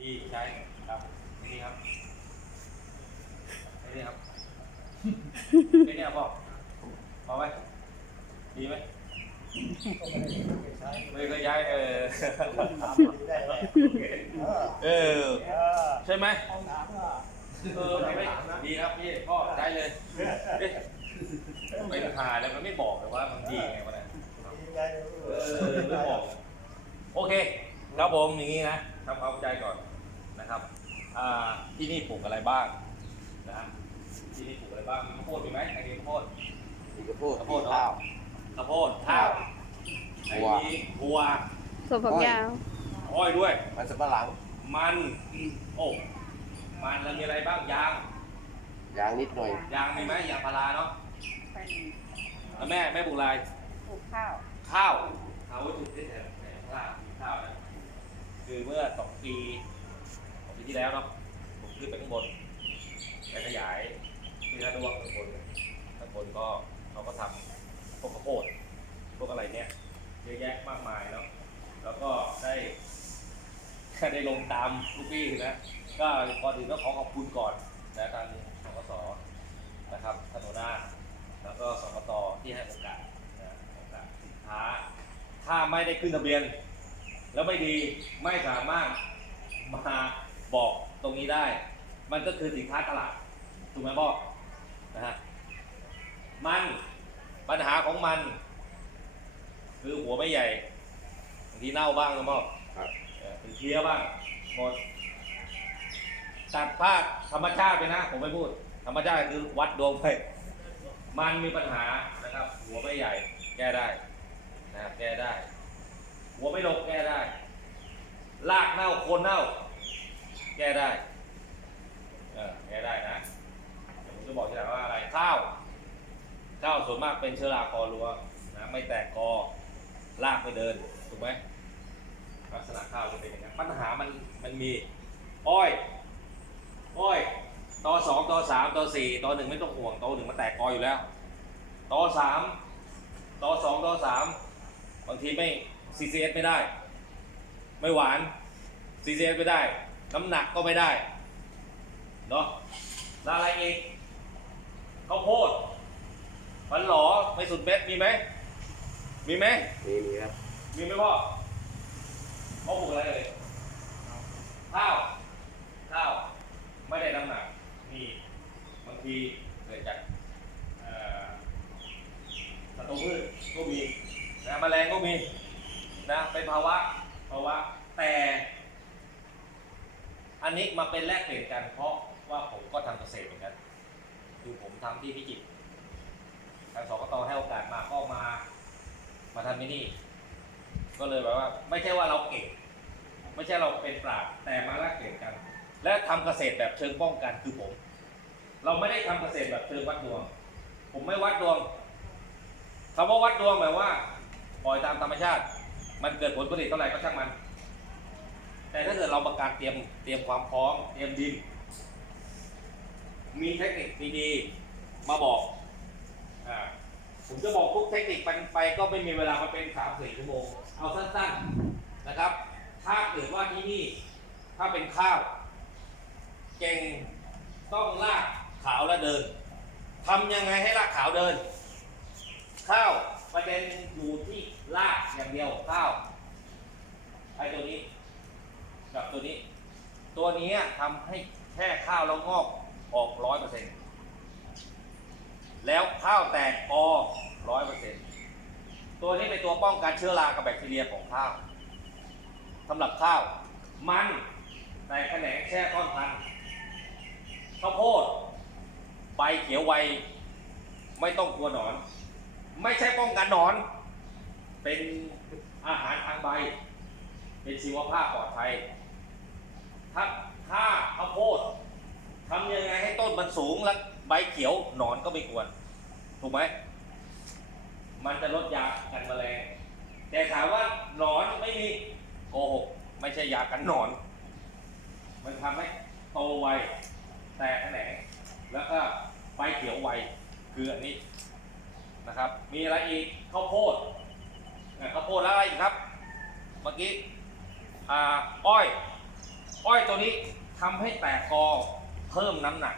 ดีใช่ครับนี่ครับนี่ครับนี่เนี่ยพ่อพอไหมดีไหมไม่เคยย้ายเออเออใช่ไหมเออไม่ดีครับพี่พ่อได้เลยเอ๊ะเป็นหาแล้วมันไม่บอกเลยว่ามันดีไงวะเนี่ยเออไม่บอกโอเคครับผมอย่างนี้นะทำความเข้าใจก่อน นะครับอ่าที่นี่ปลูกอะไรบ้างนะฮะที่นี่ปลูกอะไรบ้างมีข้าวโพดมีไหมไอ้นี่ข้าวโพดมีกระโพดข้าวโพดข้าวข้าวโพดข้าวไอ้ถั่วนี่ถั่วส่วนผักยาวอ้อยด้วย มันสับปะหลังมันโอ้มันแล้วมีอะไรบ้างยางยางนิดหน่อยยางมีไหมยางพาราเนาะแล้วแม่แม่ปลูกอะไรปลูกข้าวข้าวเอาไว้ถูกที่แถวไหนข้าวข้าวนะคือเมื่อสองปีสองปี ที่แล้วเนาะผมขึ้นไปข้างบนไปขยายที่ท่านระวังข้างบนข้างบนก็เขาก็ทำพวกข้าวโพดพวกอะไรเนี่ยเยอะแยะมากมายเนาะแล้วก็ได้ได้ลงตามลูกพี่นะก็ก่อนอื่นก็ขอขอบคุณก่อนนะทางสกสนะครับถนนหน้าแล้วก็สกตที่ให้โอกาสนะโอกาสสินค้า ถ้าไม่ได้ขึ้นทะเบียน แล้วไม่ดีไม่สามารถมา บอกตรงนี้ได้ มันก็คือสินค้าตลาดถูกไหมพ่อนะฮะมันปัญหาของมัน คือหัวไม่ใหญ่บางทีเน่าบ้างนะพ่อครับเออเป็นเพี้ยบ้างหมดตัดภาคธรรมชาติไปนะ ผมไม่พูด ธรรมชาติคือวัดดวงไปมันมีปัญหานะครับ หัวไม่ใหญ่ แก้ได้นะครับแก้ได้ หัวไม่ดกแก้ได้รากเน่าโคนเน่าแก้ได้ เออแก้ได้นะเดี๋ยวผมจะบอกทีหลังว่าอะไรข้าวข้าวส่วนมากเป็นเชื้อราคอรัวนะไม่แตกกอรากไม่เดินถูกไหมลักษณะข้าวจะเป็นอย่างนั้นปัญหามันมันมี อ้อยอ้อยตอสองตอสามตอสี่ตอหนึ่งไม่ต้องห่วงตอหนึ่งมันแตกกออยู่แล้วตอสามตอสองตอสามบางทีไม่ CCS ไม่ได้ ไม่หวาน CCS ไม่ได้ น้ำหนักก็ไม่ได้เนาะแล้วอะไรอีกข้าวโพดมันหลอไม่สุดเม็ดมีไหมมีไหมนี่มีครับมีไหมพ่อพ่อปลูกอะไรเลยข้าวข้าวไม่ได้น้ำหนักมีบางทีเกิดจากเอ่อสัตว์พืชก็มีนะแมลงก็มีนะเป็นภาวะภาวะแต่ อันนี้มาเป็นแลกเปลี่ยนกันเพราะว่าผมก็ทำเกษตรเหมือนกันคือผมทำที่พิจิตรทางสกตให้โอกาสมาก็มามาทำที่นี่ ก็เลยแบบว่า ไม่ใช่ว่าเราเก่ง ไม่ใช่เราเป็นปราชญ์แต่มาแลกเปลี่ยนกัน และทำเกษตรแบบเชิงป้องกันคือผม เราไม่ได้ทำเกษตรแบบเชิงวัดดวง ผมไม่วัดดวงคำว่าวัดดวงหมายว่าปล่อยตามธรรมชาติ มันเกิดผลผลิตเท่าไหร่ก็ช่างมัน กิดเราประการเตรียมเตรียมความพร้อมเตรียมดิน มีเทคนิคดีๆมาบอกอ่าผมจะบอกทุกเทคนิคไปไปก็ไม่มีเวลามาเป็นสามสี่ชั่วโมง เอาสั้นๆนะครับ ถ้าเกิดว่าที่นี่ถ้าเป็นข้าว เก่งต้องลากขาวและเดินทำยังไงให้ลากขาวเดิน ข้าวประเด็นอยู่ที่ลากอย่างเดียวข้าวไอ้ตัวนี้ กับตัวนี้ ตัวนี้ทำให้แค่ข้าวแล้วงอกออกร้อยเปอร์เซ็นต์แล้วข้าวแตกกอร้อยเปอร์เซ็นต์ตัวนี้เป็นตัวป้องกันเชื้อรากับแบคทีเรียของข้าวสำหรับข้าว มันในแขนงแช่ต้นพันธุ์ข้าวโพดใบเขียวไวไม่ต้องกลัวหนอน ไม่ใช่ป้องกันหนอน เป็นอาหารทางใบ เป็นชีวภาพปลอดภัย ถ้าถ้าข้าวโพดทำยังไงให้ต้นมันสูงและใบเขียวหนอนก็ไม่ควร ถูกไหม มันจะลดยากันแมลง แต่ถามว่าหนอนไม่มีโกหกไม่ใช่ยากันหนอน มันทำให้โตไวแตกแขนงแล้วก็ใบเขียวไวคืออันนี้นะครับ มีอะไรอีกข้าวโพดข้าวโพดแล้วอะไรอีกครับ เมื่อกี้อ่าอ้อย อ้อยตัวนี้ทำให้แตกกอเพิ่มน้ำหนัก